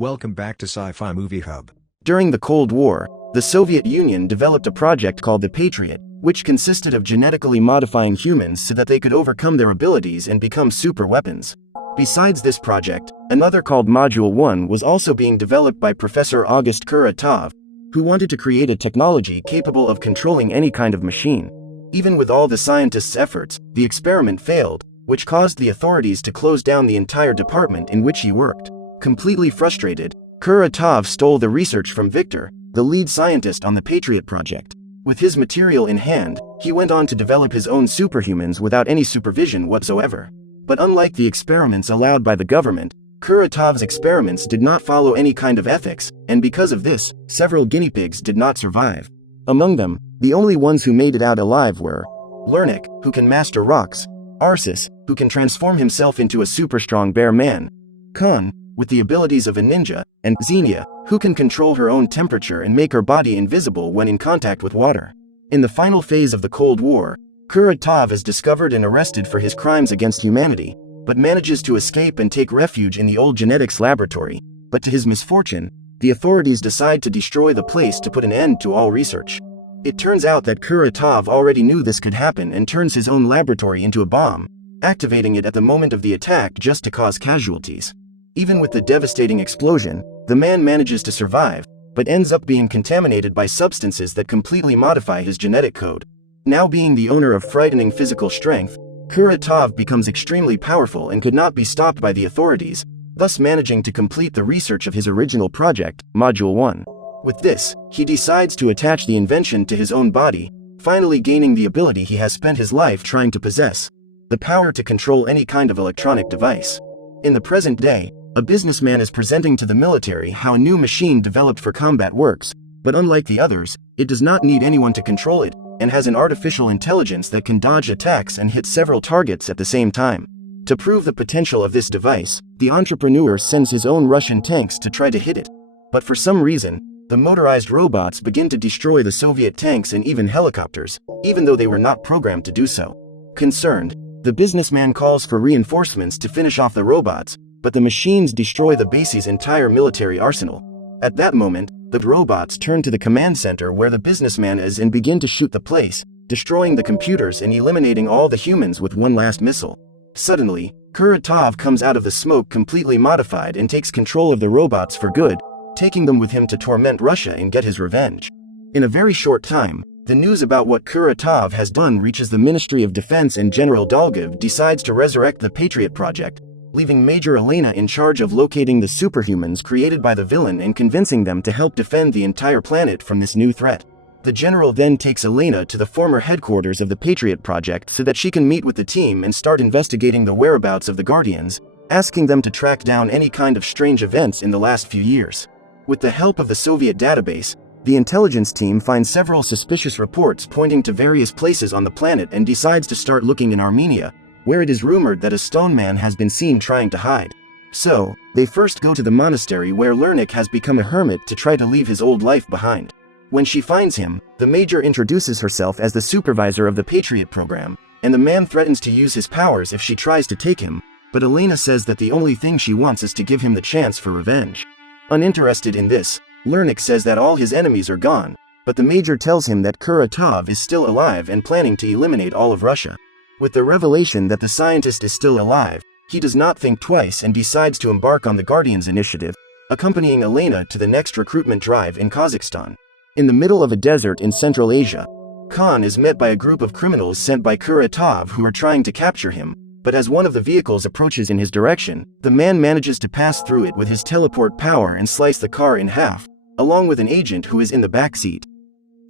Welcome back to Sci-Fi Movie Hub. During the Cold War, the Soviet Union developed a project called the Patriot, which consisted of genetically modifying humans so that they could overcome their abilities and become super weapons. Besides this project, another called Module 1 was also being developed by Professor August Kuratov, who wanted to create a technology capable of controlling any kind of machine. Even with all the scientists' efforts, the experiment failed, which caused the authorities to close down the entire department in which he worked. Completely frustrated, Kuratov stole the research from Victor, the lead scientist on the Patriot project. With his material in hand, he went on to develop his own superhumans without any supervision whatsoever. But unlike the experiments allowed by the government, Kuratov's experiments did not follow any kind of ethics, and because of this, several guinea pigs did not survive. Among them, the only ones who made it out alive were Lernik, who can master rocks, Arsis, who can transform himself into a super strong bear man, Khan, with the abilities of a ninja, and Xenia, who can control her own temperature and make her body invisible when in contact with water. In the final phase of the Cold War, Kuratov is discovered and arrested for his crimes against humanity, but manages to escape and take refuge in the old genetics laboratory. But to his misfortune, the authorities decide to destroy the place to put an end to all research. It turns out that Kuratov already knew this could happen and turns his own laboratory into a bomb, activating it at the moment of the attack just to cause casualties. Even with the devastating explosion, the man manages to survive, but ends up being contaminated by substances that completely modify his genetic code. Now being the owner of frightening physical strength, Kuratov becomes extremely powerful and could not be stopped by the authorities, thus managing to complete the research of his original project, Module 1. With this, he decides to attach the invention to his own body, finally gaining the ability he has spent his life trying to possess: the power to control any kind of electronic device. In the present day, a businessman is presenting to the military how a new machine developed for combat works, but unlike the others, it does not need anyone to control it, and has an artificial intelligence that can dodge attacks and hit several targets at the same time. To prove the potential of this device, the entrepreneur sends his own Russian tanks to try to hit it. But for some reason, the motorized robots begin to destroy the Soviet tanks and even helicopters, even though they were not programmed to do so. Concerned, the businessman calls for reinforcements to finish off the robots, but the machines destroy the base's entire military arsenal. At that moment, the robots turn to the command center where the businessman is and begin to shoot the place, destroying the computers and eliminating all the humans with one last missile. Suddenly, Kuratov comes out of the smoke completely modified and takes control of the robots for good, taking them with him to torment Russia and get his revenge. In a very short time, the news about what Kuratov has done reaches the Ministry of Defense, and General Dolgov decides to resurrect the Patriot project, leaving Major Elena in charge of locating the superhumans created by the villain and convincing them to help defend the entire planet from this new threat. The general then takes Elena to the former headquarters of the Patriot project so that she can meet with the team and start investigating the whereabouts of the Guardians, asking them to track down any kind of strange events in the last few years. With the help of the Soviet database, the intelligence team finds several suspicious reports pointing to various places on the planet and decides to start looking in Armenia, where it is rumored that a stone man has been seen trying to hide. So, they first go to the monastery where Lernik has become a hermit to try to leave his old life behind. When she finds him, the major introduces herself as the supervisor of the Patriot program, and the man threatens to use his powers if she tries to take him, but Elena says that the only thing she wants is to give him the chance for revenge. Uninterested in this, Lernik says that all his enemies are gone, but the major tells him that Kuratov is still alive and planning to eliminate all of Russia. With the revelation that the scientist is still alive, he does not think twice and decides to embark on the Guardians initiative, accompanying Elena to the next recruitment drive in Kazakhstan. In the middle of a desert in Central Asia, Khan is met by a group of criminals sent by Kuratov who are trying to capture him, but as one of the vehicles approaches in his direction, the man manages to pass through it with his teleport power and slice the car in half, along with an agent who is in the back seat.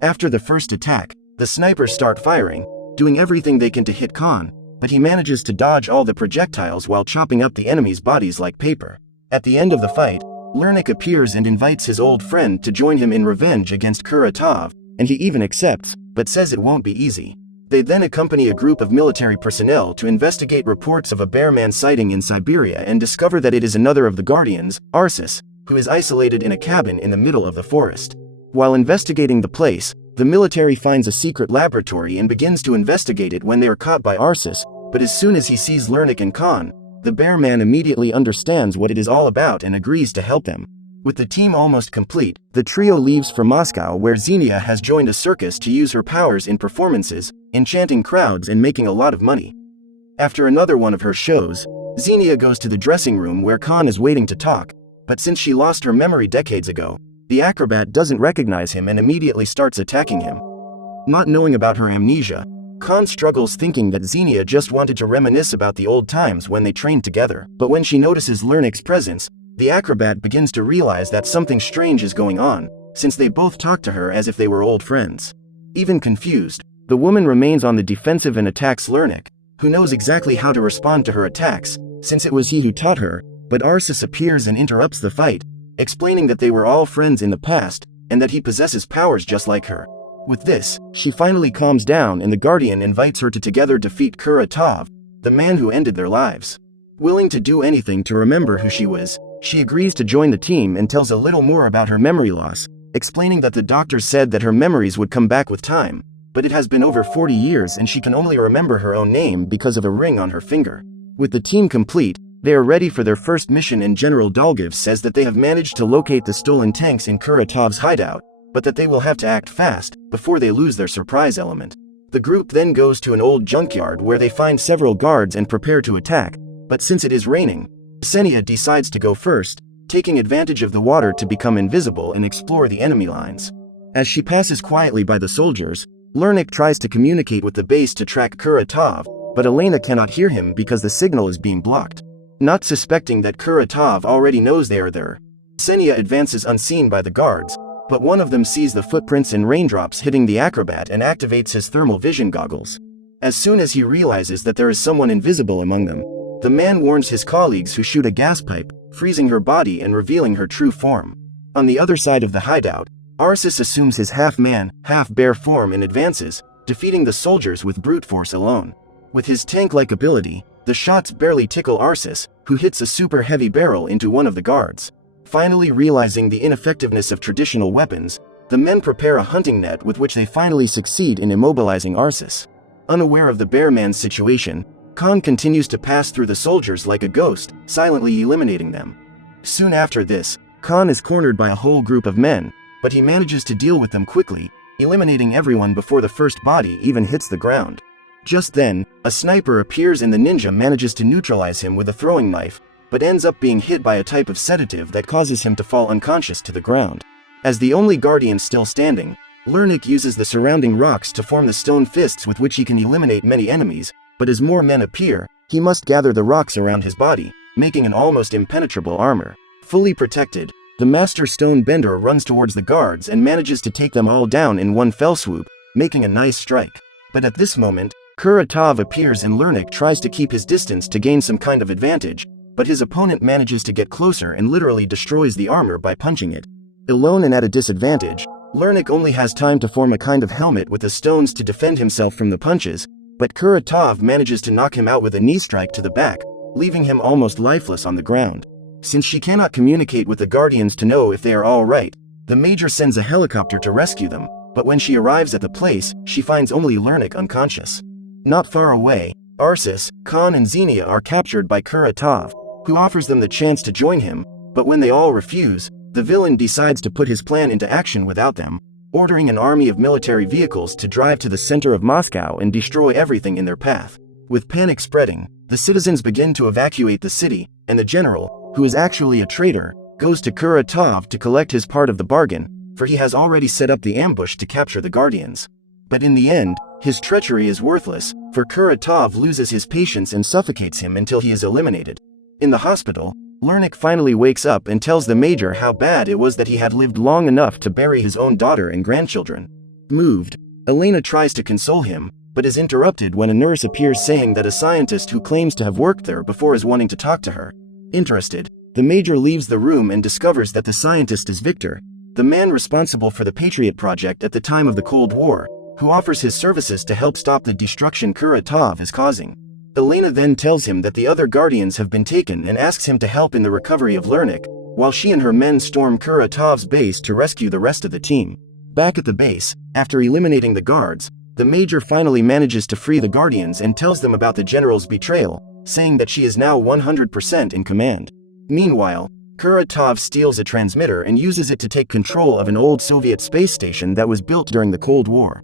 After the first attack, the snipers start firing, doing everything they can to hit Khan, but he manages to dodge all the projectiles while chopping up the enemy's bodies like paper. At the end of the fight, Lernik appears and invites his old friend to join him in revenge against Kuratov, and he even accepts, but says it won't be easy. They then accompany a group of military personnel to investigate reports of a bear man sighting in Siberia and discover that it is another of the Guardians, Arsis, who is isolated in a cabin in the middle of the forest. While investigating the place, the military finds a secret laboratory and begins to investigate it when they are caught by Arsis, but as soon as he sees Lernik and Khan, the bear man immediately understands what it is all about and agrees to help them. With the team almost complete, the trio leaves for Moscow, where Xenia has joined a circus to use her powers in performances, enchanting crowds and making a lot of money. After another one of her shows, Xenia goes to the dressing room where Khan is waiting to talk, but since she lost her memory decades ago, the acrobat doesn't recognize him and immediately starts attacking him. Not knowing about her amnesia, Khan struggles, thinking that Xenia just wanted to reminisce about the old times when they trained together, but when she notices Lernik's presence, the acrobat begins to realize that something strange is going on, since they both talk to her as if they were old friends. Even confused, the woman remains on the defensive and attacks Lernik, who knows exactly how to respond to her attacks, since it was he who taught her, but Arsis appears and interrupts the fight, explaining that they were all friends in the past, and that he possesses powers just like her. With this, she finally calms down and the Guardian invites her to together defeat Kuratov, the man who ended their lives. Willing to do anything to remember who she was, she agrees to join the team and tells a little more about her memory loss, explaining that the doctors said that her memories would come back with time, but it has been over 40 years and she can only remember her own name because of a ring on her finger. With the team complete, they are ready for their first mission, and General Dolgov says that they have managed to locate the stolen tanks in Kuratov's hideout, but that they will have to act fast before they lose their surprise element. The group then goes to an old junkyard where they find several guards and prepare to attack, but since it is raining, Xenia decides to go first, taking advantage of the water to become invisible and explore the enemy lines. As she passes quietly by the soldiers, Lernik tries to communicate with the base to track Kuratov, but Elena cannot hear him because the signal is being blocked. Not suspecting that Kuratov already knows they are there, Xenia advances unseen by the guards, but one of them sees the footprints and raindrops hitting the acrobat and activates his thermal vision goggles. As soon as he realizes that there is someone invisible among them, the man warns his colleagues, who shoot a gas pipe, freezing her body and revealing her true form. On the other side of the hideout, Arsis assumes his half-man, half-bear form and advances, defeating the soldiers with brute force alone. With his tank-like ability, the shots barely tickle Arsis, who hits a super heavy barrel into one of the guards. Finally realizing the ineffectiveness of traditional weapons, the men prepare a hunting net with which they finally succeed in immobilizing Arsis. Unaware of the bear man's situation, Khan continues to pass through the soldiers like a ghost, silently eliminating them. Soon after this, Khan is cornered by a whole group of men, but he manages to deal with them quickly, eliminating everyone before the first body even hits the ground. Just then, a sniper appears and the ninja manages to neutralize him with a throwing knife, but ends up being hit by a type of sedative that causes him to fall unconscious to the ground. As the only guardian still standing, Lernik uses the surrounding rocks to form the stone fists with which he can eliminate many enemies, but as more men appear, he must gather the rocks around his body, making an almost impenetrable armor. Fully protected, the Master Stone Bender runs towards the guards and manages to take them all down in one fell swoop, making a nice strike. But at this moment, Kuratov appears and Lernik tries to keep his distance to gain some kind of advantage, but his opponent manages to get closer and literally destroys the armor by punching it. Alone and at a disadvantage, Lernik only has time to form a kind of helmet with the stones to defend himself from the punches, but Kuratov manages to knock him out with a knee strike to the back, leaving him almost lifeless on the ground. Since she cannot communicate with the Guardians to know if they are all right, the Major sends a helicopter to rescue them, but when she arrives at the place, she finds only Lernik unconscious. Not far away, Arsis, Khan and Xenia are captured by Kuratov, who offers them the chance to join him, but when they all refuse, the villain decides to put his plan into action without them, ordering an army of military vehicles to drive to the center of Moscow and destroy everything in their path. With panic spreading, the citizens begin to evacuate the city, and the general, who is actually a traitor, goes to Kuratov to collect his part of the bargain, for he has already set up the ambush to capture the Guardians. But in the end, his treachery is worthless, for Kuratov loses his patience and suffocates him until he is eliminated. In the hospital, Lernik finally wakes up and tells the Major how bad it was that he had lived long enough to bury his own daughter and grandchildren. Moved, Elena tries to console him, but is interrupted when a nurse appears saying that a scientist who claims to have worked there before is wanting to talk to her. Interested, the Major leaves the room and discovers that the scientist is Victor, the man responsible for the Patriot Project at the time of the Cold War, who offers his services to help stop the destruction Kuratov is causing. Elena then tells him that the other Guardians have been taken and asks him to help in the recovery of Lernik, while she and her men storm Kuratov's base to rescue the rest of the team. Back at the base, after eliminating the guards, the Major finally manages to free the Guardians and tells them about the General's betrayal, saying that she is now 100% in command. Meanwhile, Kuratov steals a transmitter and uses it to take control of an old Soviet space station that was built during the Cold War.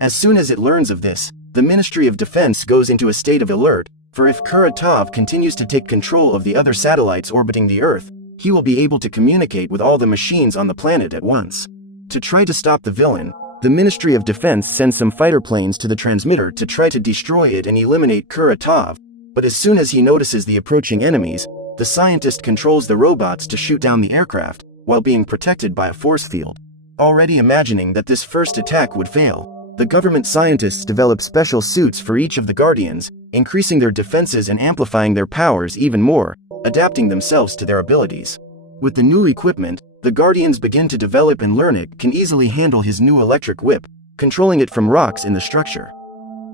As soon as it learns of this, the Ministry of Defense goes into a state of alert, for if Kuratov continues to take control of the other satellites orbiting the Earth, he will be able to communicate with all the machines on the planet at once. To try to stop the villain, the Ministry of Defense sends some fighter planes to the transmitter to try to destroy it and eliminate Kuratov, but as soon as he notices the approaching enemies, the scientist controls the robots to shoot down the aircraft, while being protected by a force field. Already imagining that this first attack would fail, the government scientists develop special suits for each of the Guardians, increasing their defenses and amplifying their powers even more, adapting themselves to their abilities. With the new equipment, the Guardians begin to develop and Lernik can easily handle his new electric whip, controlling it from rocks in the structure.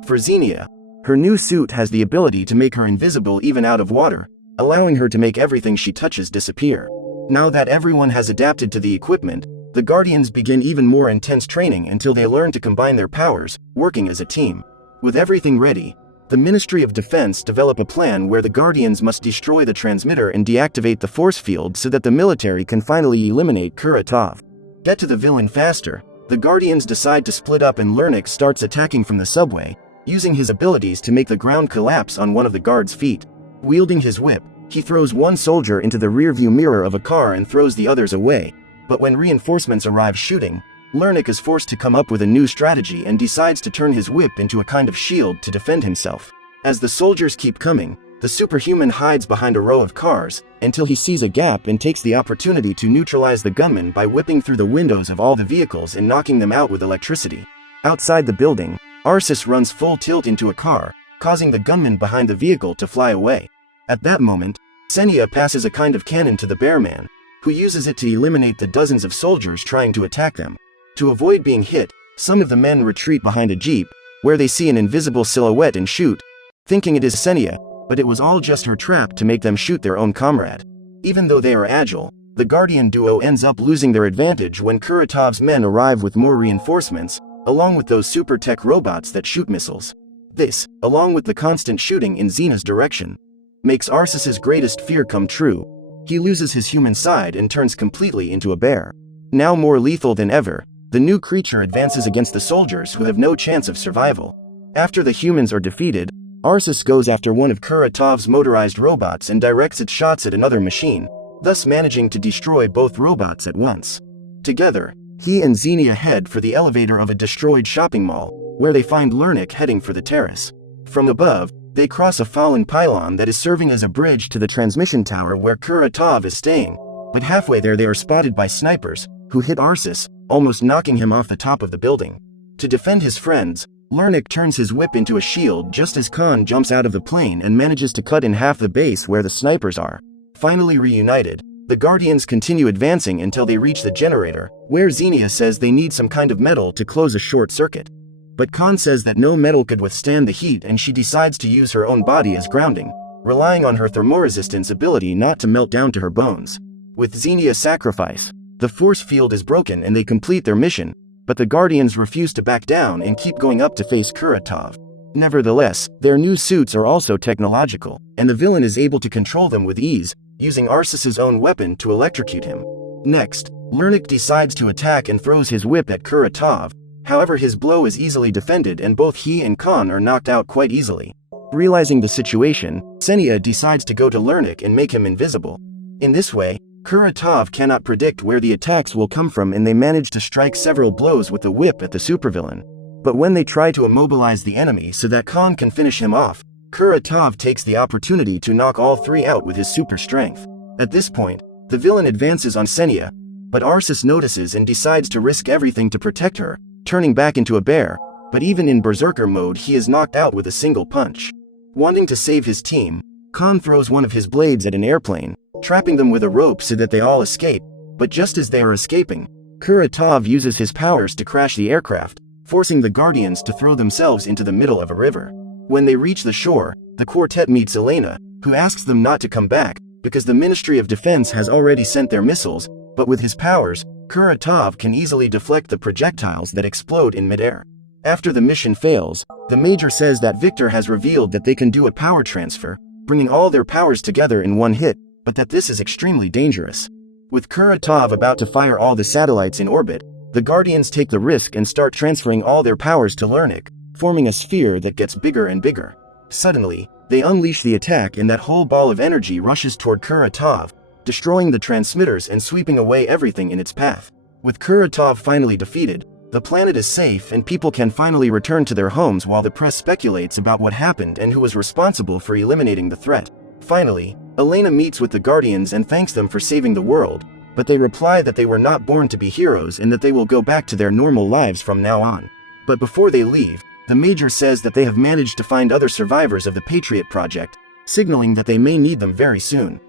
For Xenia, her new suit has the ability to make her invisible even out of water, allowing her to make everything she touches disappear. Now that everyone has adapted to the equipment, the Guardians begin even more intense training until they learn to combine their powers, working as a team. With everything ready, the Ministry of Defense develop a plan where the Guardians must destroy the transmitter and deactivate the force field so that the military can finally eliminate Kuratov. Get to the villain faster, the Guardians decide to split up and Lernik starts attacking from the subway, using his abilities to make the ground collapse on one of the guards' feet. Wielding his whip, he throws one soldier into the rearview mirror of a car and throws the others away, but when reinforcements arrive shooting, Lernik is forced to come up with a new strategy and decides to turn his whip into a kind of shield to defend himself. As the soldiers keep coming, the superhuman hides behind a row of cars, until he sees a gap and takes the opportunity to neutralize the gunman by whipping through the windows of all the vehicles and knocking them out with electricity. Outside the building, Arsis runs full tilt into a car, causing the gunman behind the vehicle to fly away. At that moment, Xenia passes a kind of cannon to the Bearman, who uses it to eliminate the dozens of soldiers trying to attack them. To avoid being hit, some of the men retreat behind a jeep, where they see an invisible silhouette and shoot, thinking it is Xenia, but it was all just her trap to make them shoot their own comrade. Even though they are agile, the Guardian duo ends up losing their advantage when Kuratov's men arrive with more reinforcements, along with those super tech robots that shoot missiles. This, along with the constant shooting in Xena's direction, makes Arsis's greatest fear come true. He loses his human side and turns completely into a bear. Now more lethal than ever, the new creature advances against the soldiers who have no chance of survival. After the humans are defeated, Arsis goes after one of Kuratov's motorized robots and directs its shots at another machine, thus managing to destroy both robots at once. Together, he and Xenia head for the elevator of a destroyed shopping mall, where they find Lernik heading for the terrace. From above, they cross a fallen pylon that is serving as a bridge to the transmission tower where Kuratov is staying, but halfway there they are spotted by snipers, who hit Arsis, almost knocking him off the top of the building. To defend his friends, Lernik turns his whip into a shield just as Khan jumps out of the plane and manages to cut in half the base where the snipers are. Finally reunited, the Guardians continue advancing until they reach the generator, where Xenia says they need some kind of metal to close a short circuit. But Khan says that no metal could withstand the heat and she decides to use her own body as grounding, relying on her thermoresistance ability not to melt down to her bones. With Xenia's sacrifice, the force field is broken and they complete their mission, but the Guardians refuse to back down and keep going up to face Kuratov. Nevertheless, their new suits are also technological, and the villain is able to control them with ease, using Arsis's own weapon to electrocute him. Next, Lernik decides to attack and throws his whip at Kuratov. However, his blow is easily defended and both he and Khan are knocked out quite easily. Realizing the situation, Xenia decides to go to Lernik and make him invisible. In this way, Kuratov cannot predict where the attacks will come from and they manage to strike several blows with the whip at the supervillain. But when they try to immobilize the enemy so that Khan can finish him off, Kuratov takes the opportunity to knock all three out with his super strength. At this point, the villain advances on Xenia, but Arsis notices and decides to risk everything to protect her, turning back into a bear, but even in berserker mode he is knocked out with a single punch. Wanting to save his team, Khan throws one of his blades at an airplane, trapping them with a rope so that they all escape, but just as they are escaping, Kuratov uses his powers to crash the aircraft, forcing the Guardians to throw themselves into the middle of a river. When they reach the shore, the quartet meets Elena, who asks them not to come back, because the Ministry of Defense has already sent their missiles, but with his powers, Kuratov can easily deflect the projectiles that explode in midair. After the mission fails, the Major says that Victor has revealed that they can do a power transfer, bringing all their powers together in one hit, but that this is extremely dangerous. With Kuratov about to fire all the satellites in orbit, the Guardians take the risk and start transferring all their powers to Lernik, forming a sphere that gets bigger and bigger. Suddenly, they unleash the attack and that whole ball of energy rushes toward Kuratov, destroying the transmitters and sweeping away everything in its path. With Kuratov finally defeated, the planet is safe and people can finally return to their homes while the press speculates about what happened and who was responsible for eliminating the threat. Finally, Elena meets with the Guardians and thanks them for saving the world, but they reply that they were not born to be heroes and that they will go back to their normal lives from now on. But before they leave, the Major says that they have managed to find other survivors of the Patriot Project, signaling that they may need them very soon.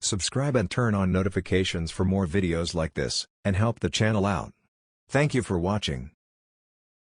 Subscribe and turn on notifications for more videos like this, and help the channel out. Thank you for watching.